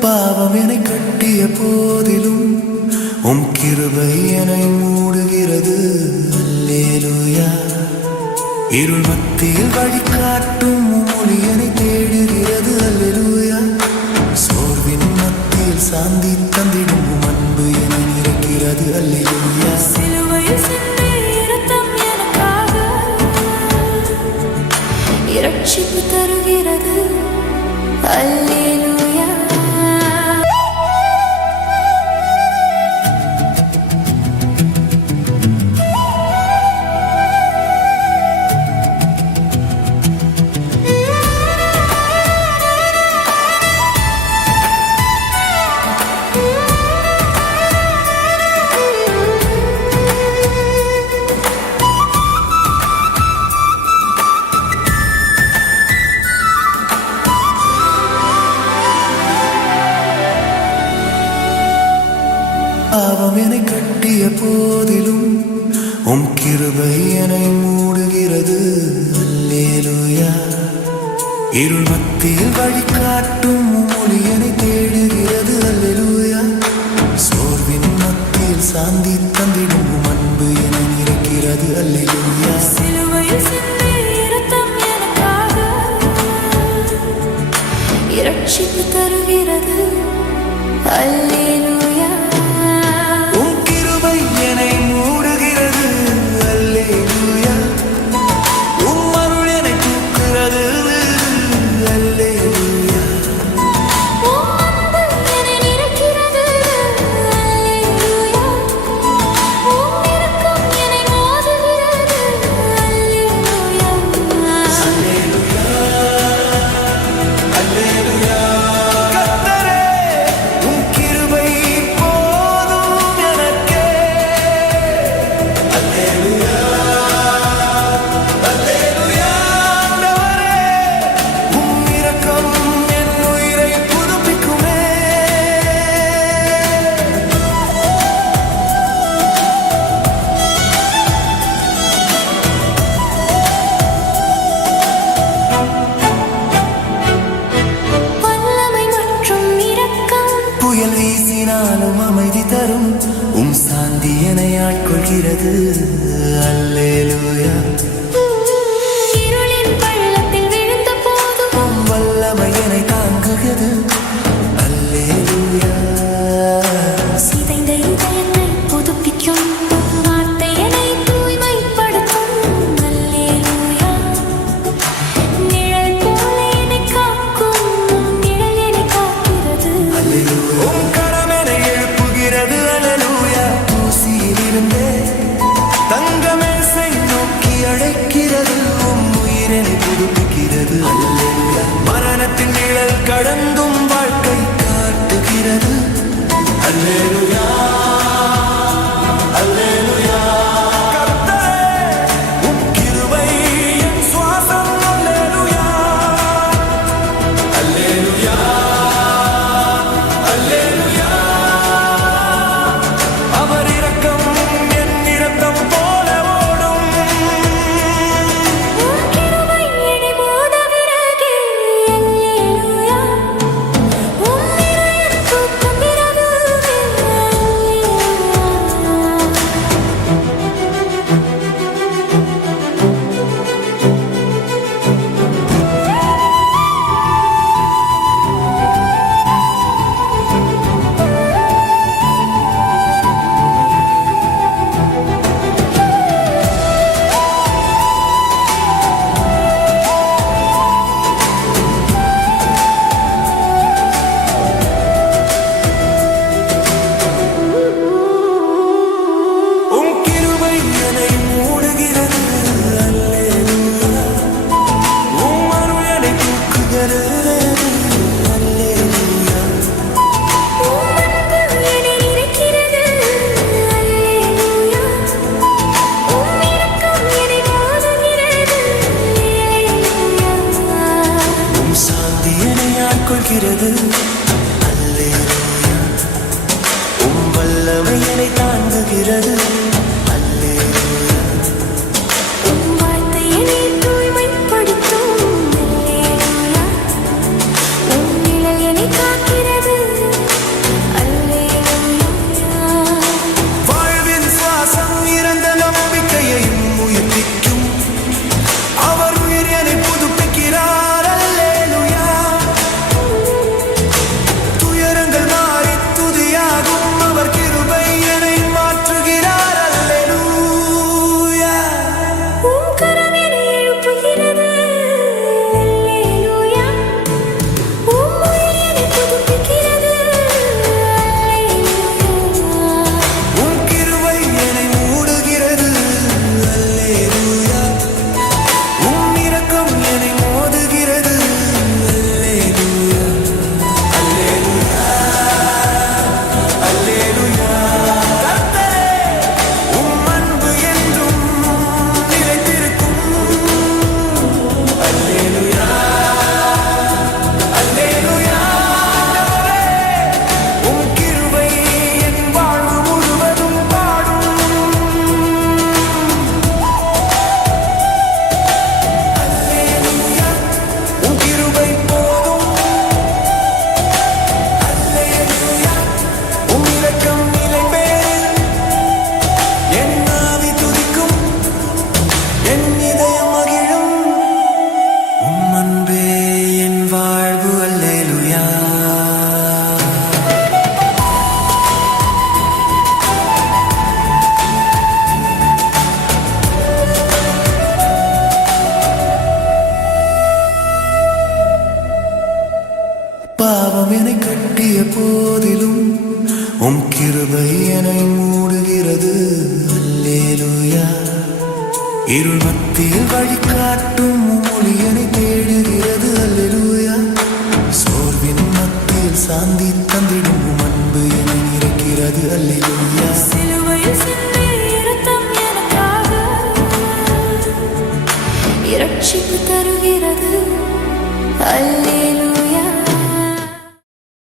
பாவம் என்னை கட்டிய போதிலும் உம் கிருபை என்னை மூடுகிறது. அல்லேலூயா. இருள் மத்தியில் வழிகாட்டும் மொழி என்னை தேடுகிறது. அல்லேலூயா. சோர்வின் மத்தியில் சாந்தி தந்திடும் அன்பு என்னை இருக்கிறது. அல்லேலூயா. சிலுவையில் சிந்திய இரத்தம் எனக்காக இரட்சிப்பு தருகிறது. அல்லேலூயா. பாவம் என்னை கட்டிய போதிலும் உம் கிருபை என்னை மூடுகிறது. அல்லேலூயா. இருள் மத்தியில் வழிகாட்டும் மொழி என்னை தேடுகிறது. அல்லேலூயா. சோர்வின் மத்தியில் சாந்தி தந்திடும் அன்பு என்னை இருக்கிறது. அல்லேலூயா. சிலுவையில் சிந்திய இரத்தம் எனக்காக இரட்சிப்பு தருகிறது. அல்லேலூயா. உம் கிருபை என்னை மூடுகிறது. அல்லேலூயா. உம் அருள் என்னை தூக்குகிறது. அல்லேலூயா. உம் அன்பு என்னை நிறைக்கிறது. அல்லேலூயா. உம் இரக்கம் என்னை மோதுகிறது. அல்லேலூயா. அல்லேலூயா. கர்த்தரே, உம் கிருபை போதும் எனக்கே. அல்லேலூயா. அல்லேலூயா. ஆண்டவரே, உம் இரக்கம் என் உயிரை புதுப்பிக்குமே. வல்லமை மற்றும் இரக்கம் புயல் வீசினாலும் அமைதி தரும் உம் சாந்தி என்னை ஆட்கொள்கிறது. அல்லேலூயா. இருளின் பள்ளத்தில் விழுந்த போதும் உம் வல்லமை என்னை தாங்குகிறது. அல்லேலூயா. சிதைந்த இதயத்தை புதுப்பிக்கும் வார்த்தை என்னை தூய்மைப்படுத்தும். அல்லேலூயா. நிழல் போல என்னை காக்கும் நிழல் என்னை காக்கிறது. உம் கரம் என்னை எழுப்புகிறது. அல்லேலூயா. தூசியிலிருந்தே தங்கமேசை நோக்கி அழைக்கிறது. உம் உயிர் என்னை புதுப்பிக்கிறது. அல்லேலூயா. மரணத்தின் நிழல் கடந்தும் வாழ்க்கை காட்டுகிறது. அல்லேலூயா. அல்லேலூயா. கர்த்தரே, உம் கிருபை என் சுவாசம். அல்லேலூயா. அல்லேலூயா. அல்லேலூயா. அவர் இரக்கம் என் இரத்தம் போல ஓடும். உம் கிருபை என்னை மூடுகிறது. அல்லேலூயா. உம் இதயம் தூக்குகிறது. அல்லேலூயா. போதிலும் உம் கிருபை என்னை மூடுகிறது. அல்லேலூயா. இருள் மத்தியில் வழிகாட்டும் உம் ஒளி என்னை தேடுகிறது. அல்லேலூயா. சோர்வின் மத்தியில் சாந்தி தந்திடும் உம் அன்பு என்னை இருக்கிறது. அல்லேலூயா. சிலுவையில் சிந்திய இரத்தம் எனக்காக இரட்சிப்பு தருகிறது.